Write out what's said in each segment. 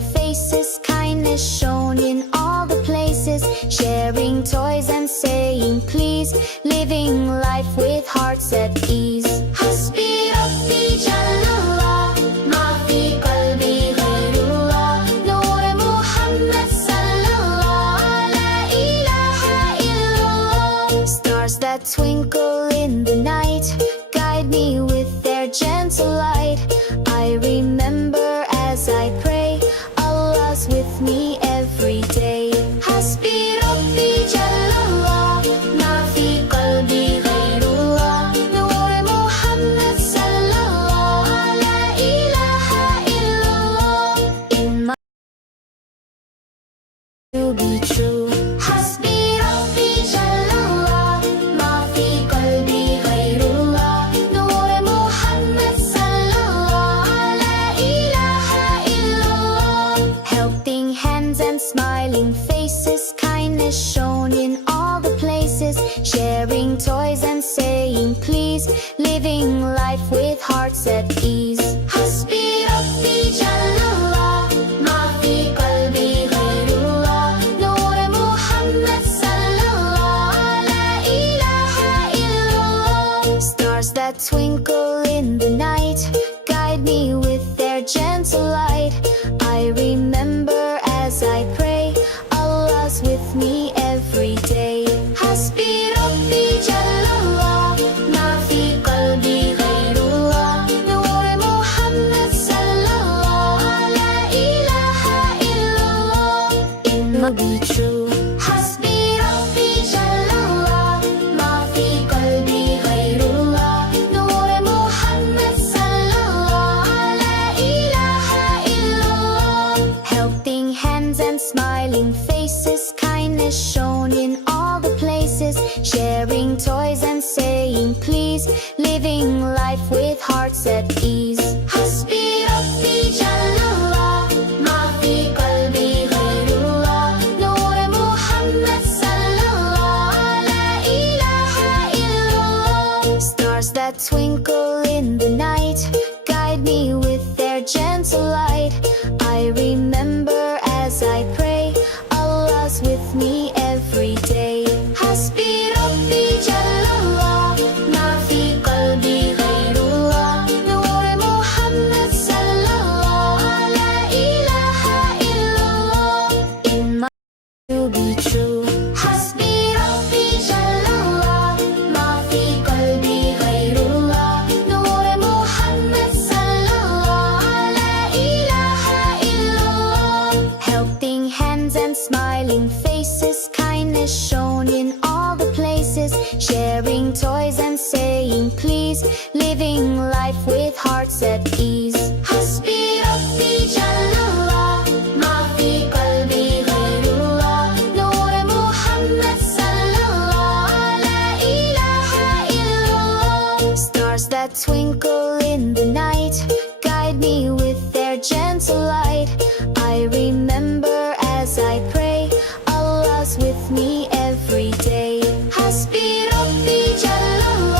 faces, kindness shown in all the places, sharing toys and saying please, living life with hearts at ease. Hasbi Rabbi Jallallah, ma fi qalbi ghayrullah, Noor Muhammad sallallahu, la ilaha illallah. Stars that twinkle in the night guide me with their gentle light. I remember as I pray, Allah's with me every day. Hasbi Rabbi Jallallah, ma fi qalbi ghayrullah, Noor Muhammad sallallahu, la ilaha illallah. In my to be true. Hasbi Rabbi Jallallah, ma fi qalbi ghayrullah, Noor Muhammad sallallahu, la ilaha illallah. Helping hands and smiling faces, kindness shown in all the places, sharing toys and saying please, living life with hearts at ease. Hasbi Rabbi Jallallah, ma fi qalbi ghayrullah, Noor Muhammad sallallahu, la ilaha illallah. Stars that twinkle in the night guide me with their gentle light. I remember as I pray, Allah's with me every day. Hasbi Rabbi Jallallah, ma fi qalbi ghayrullah, Noor Muhammad sallallahu, la ilaha illallah. It will be true. Hasbi Rabbi Jallallah, ma fi qalbi ghayrullah, Noor Muhammad sallallahu, la ilaha illallah. Helping hands and smiling faces, kindness shown in all the places, sharing toys and saying please, living life with hearts at ease. Hasbi Rabbi Jallallah, ma fi qalbi ghayrullah, Noor Muhammad sallallahu, la ilaha illallah. Stars that twinkle in the night guide me with their gentle light. I remember as I pray, Allah's with me every day. Hasbi Rabbi Jallallah, ma fi qalbi ghayrullah, Noor Muhammad sallallahu, la ilaha illallah. In my to be true. Hasbi Rabbi Jallallah, ma fi qalbi ghayrullah, Noor Muhammad sallallahu, la ilaha illallah. Helping hands and smiling faces, kindness shown in all the places, sharing toys and saying please, living life with hearts at ease. Hasbi Rabbi Jallallah, ma fi qalbi ghayrullah, Noor Muhammad sallallahu, la ilaha illallah. Stars that twinkle in the night guide me with their gentle light. I remember as I pray, Allah's with me every day. Hasbi Rabbi Jallallah.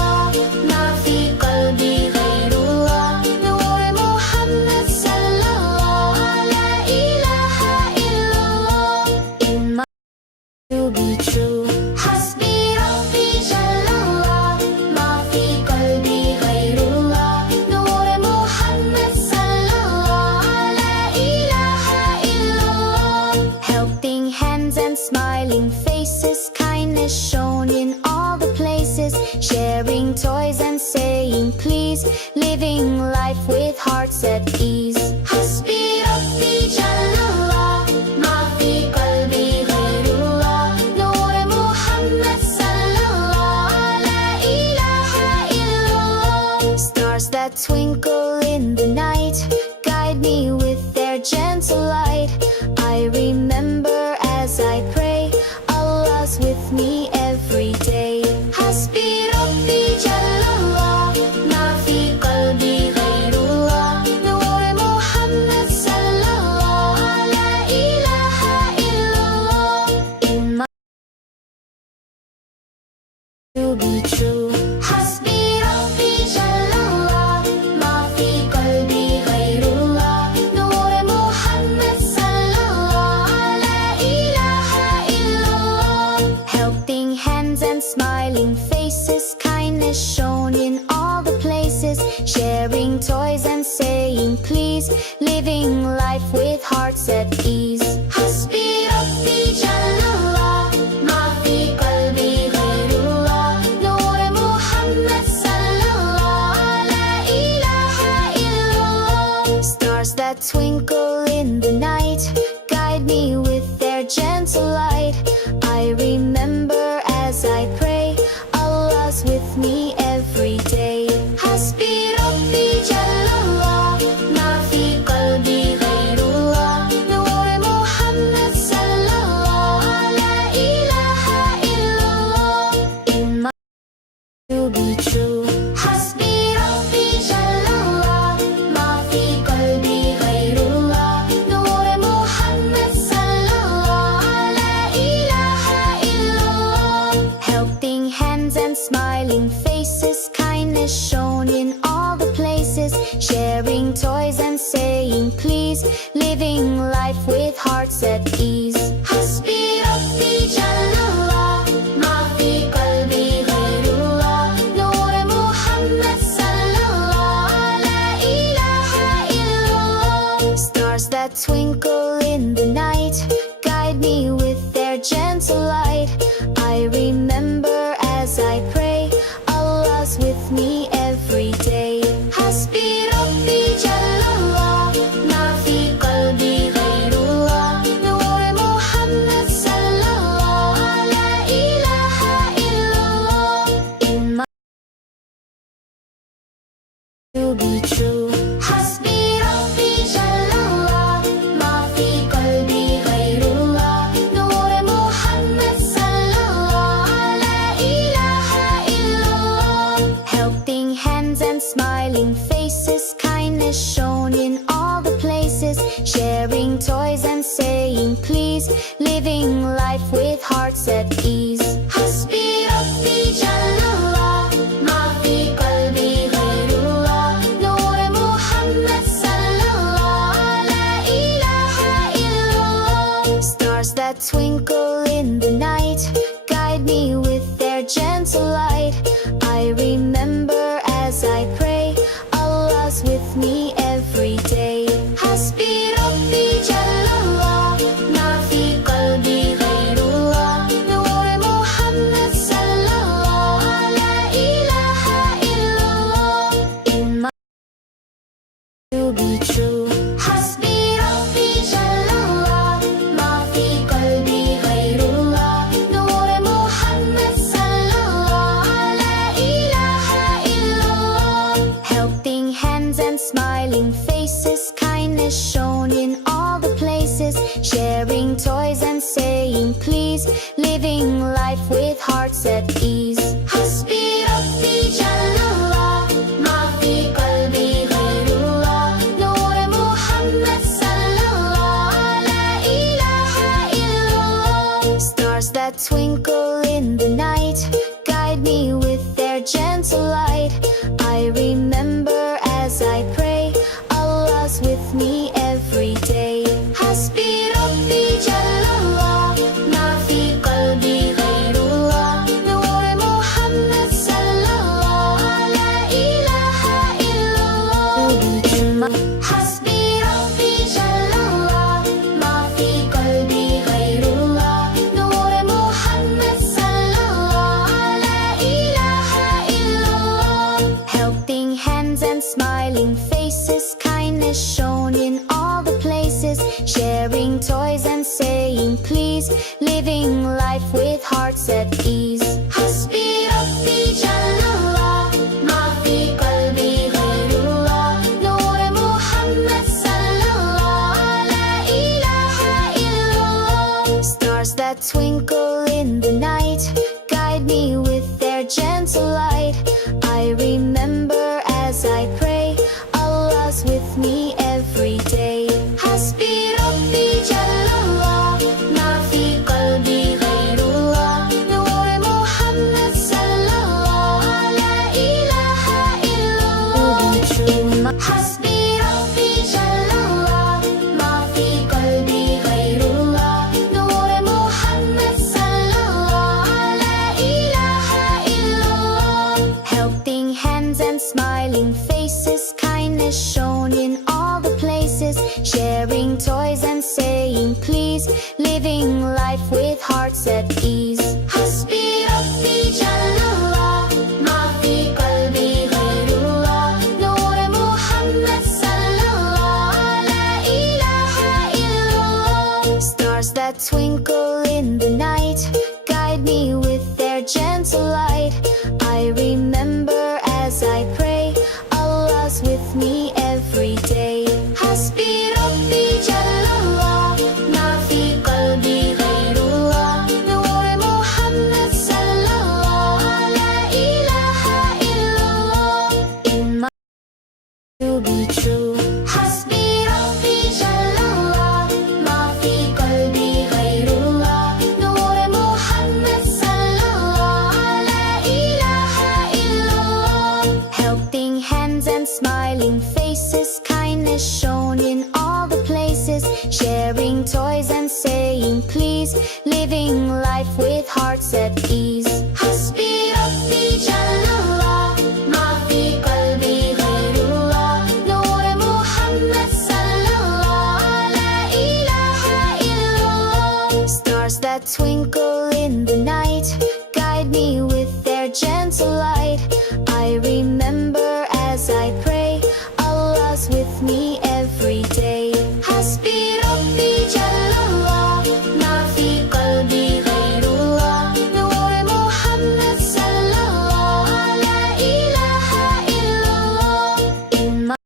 hearts at ease. Hasbi Rabbi Jallallah, ma fi qalbi ghayrullah, Noor Muhammad sallallahu, la ilaha illallah. Stars that twinkle in the night guide me with their gentle light. I remember as I pray, Allah's with me every day. Hasbi Rabbi Jallallah, ma fi qalbi ghayrullah, Noor Muhammad sallallahu, la ilaha illallah. In my to be true, Hasbi Rabbi Jallallah, ma fi qalbi ghayrullah, Noor Muhammad sallallahu, la ilaha illallah. Helping hands and smiling faces, kindness shown in all the places, sharing toys and saying please, living life with hearts at ease. Hasbi Rabbi Jallallah, ma fi qalbi ghayrullah, Noor Muhammad sallallahu, la ilaha illallah. Stars that twinkle in the night guide me with their gentle light. I remember as I pray, Allah's with me every day. Hasbi Rabbi Jallallah, ma fi qalbi ghayrullah, Noor Muhammad sallallahu, la ilaha illallah. In my to be true, Hasbi Rabbi Jallallah, ma fi qalbi ghayrullah, Noor Muhammad sallallahu, la ilaha illallah. Helping hands and smiling faces, kindness shown in all the places, sharing toys and saying please, living life with hearts at ease. Hasbi Rabbi Jallallah, ma fi qalbi ghayrullah, Noor Muhammad sallallahu, la ilaha illallah. Stars that twinkle in the night guide me with their gentle light. I remember as I pray, Allah's with me every day. Hasbi Rabbi Jallallah, ma fi qalbi ghayrullah, Noor Muhammad sallallahu, la ilaha illallah. In my to be true, Hasbi Rabbi Jallallah, ma fi qalbi ghayrullah, Noor Muhammad sallallahu, la ilaha illallah. Helping hands and smiling faces, kindness shown in all the places, sharing toys and saying please, living life with hearts at ease. Hasbi Rabbi Jallallah, ma fi qalbi ghayrullah, Noor Muhammad sallallahu, la ilaha illallah. Stars that twinkle in the night guide me with their gentle light. I remember as I pray, Allah's with me every day. Hasbi Rabbi Jallallah, ma fi qalbi ghayrullah, Noor Muhammad sallallahu, la ilaha illallah. Hasbi Rabbi Jallallah, ma fi qalbi ghayrullah, Noor Muhammad sallallahu, la ilaha illallah. Helping hands and smiling faces, kindness shown in all the places, sharing toys and saying please, living life with hearts at ease. Hasbi Rabbi Jallallah, ma fi qalbi ghayrullah, Noor Muhammad sallallahu, la ilaha illallah. Stars that twinkle in the night guide me with their gentle light. I remember as I pray, Allah's with me every day. Hasbi Rabbi Jallallah, ma fi qalbi ghayrullah, Noor Muhammad sallallahu, la ilaha illallah. Hasbi Rabbi Jallallah, ma fi qalbi ghayrullah, Noor Muhammad sallallahu. twinkle in the night guide me with their gentle light. I remember as I pray, Allah's with me every day. Hasbi Rabbi Jallallah, ma fi qalbi ghayrullah, Nur Muhammad sallallahu, la ilaha illallah. In my to be true. Hasbi Rabbi Jallallah, ma fi qalbi ghayrullah, Nur Muhammad sallallahu, la ilaha illallah. Helping hands and smiling faces, kindness shown in all the places, sharing toys and saying please, living life with hearts at ease. Hasbi Rabbi Jallallah, ma fi qalbi ghayrullah, Nur Muhammad sallallahu, la ilaha illallah. Stars that twinkle in the night guide me with their gentle light. I remember as I pray, Allah's with me every day. Hasbi Rabbi Jallallah, ma fi qalbi ghayrullah, Nur Muhammad sallallahu, la ilaha illallah. In my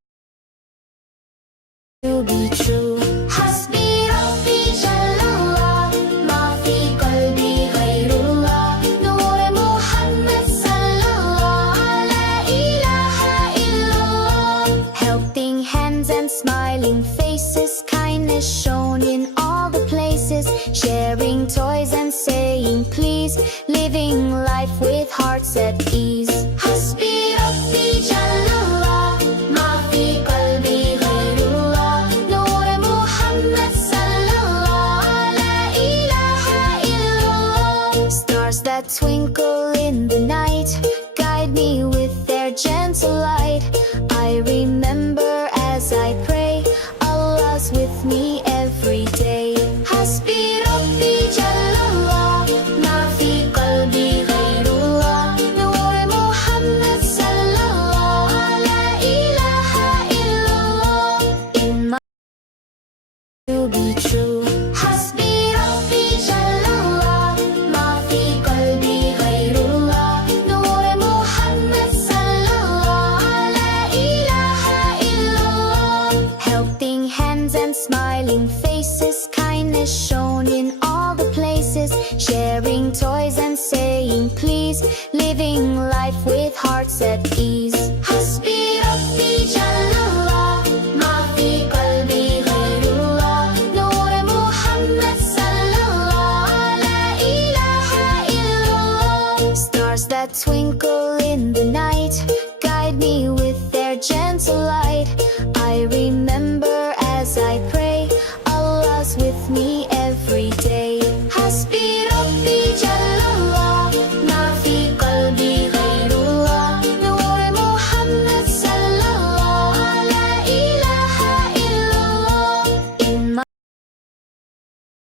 to be true. Hasbi Rabbi Jallallah, ma fi qalbi ghayrullah, Nur Muhammad sallallahu, la ilaha illallah. Helping hands and smiling faces, kindness shown in all the places, sharing toys and saying please, living life with hearts at ease. Hasbi Rabbi Jallallah, ma fi qalbi ghayrullah, Nur Muhammad sallallahu, la ilaha illallah. Stars that twinkle in the night guide me with their gentle light. I remember as I pray, Allah's with me every day. Hasbi Rabbi Jallallah, ma fi qalbi ghayrullah, Nur Muhammad sallallahu, la ilaha illallah. In my to be true. Hasbi Rabbi Jallallah, ma fi qalbi ghayrullah, Nur Muhammad sallallahu, la ilaha illallah. Helping hands and smiling faces, kindness shown in all the places, sharing toys and saying please, living life with hearts at ease. Hasbi Rabbi Jallallah, ma fi qalbi ghayrullah, Nur Muhammad sallallahu, la ilaha illallah. Stars that twinkle in the night guide me with their gentle light. I remember as I pray, Allah's with me every day. Hasbi Rabbi Jallallah, ma fi qalbi ghayrullah, Nur Muhammad sallallahu, la ilaha illallah. In my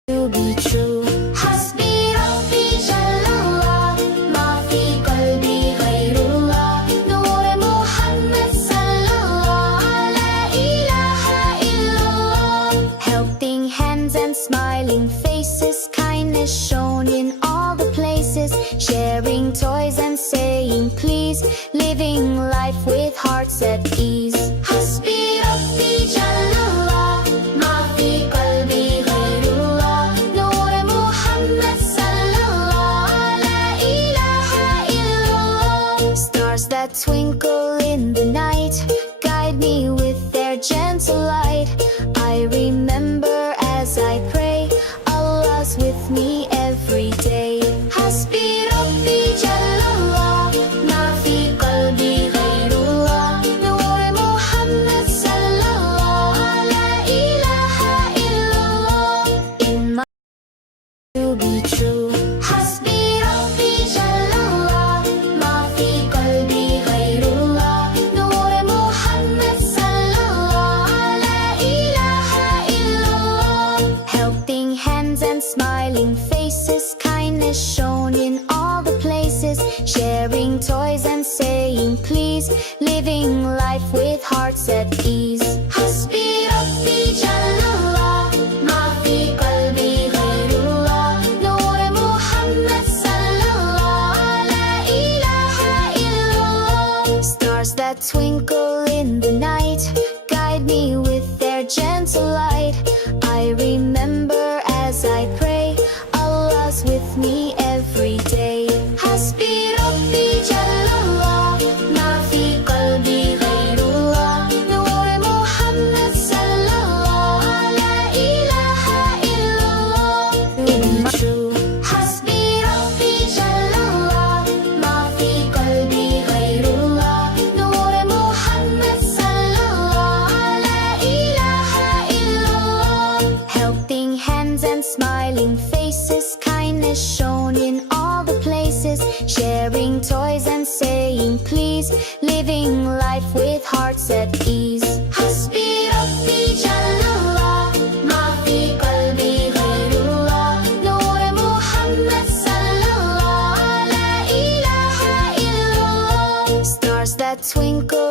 to be true. Hasbi Rabbi Jallallah, ma fi qalbi ghayrullah, Nur Muhammad sallallahu, la ilaha illallah. Helping hands and smiling faces, kindness shown in all the places, sharing toys and saying please, living life with hearts at ease. Hasbi Rabbi Jallallah, ma fi qalbi ghayrullah, Nur Muhammad sallallahu, la ilaha illallah. Stars that twinkle in the night guide me with their gentle light. I remember as I pray, Allah's with me every day. Hasbi Rabbi Jallallah, ma fi qalbi ghayrullah, Nur Muhammad sallallahu, la ilaha illallah. In my to be true. Hasbi Rabbi Jallallah, ma fi qalbi ghayrullah, Nur Muhammad sallallahu, la ilaha illallah. Helping hands and smiling faces, kindness shown in all the places, sharing toys and saying please, living life with hearts at ease. Hasbi Rabbi Jallallah, ma fi qalbi ghayrullah. twinkle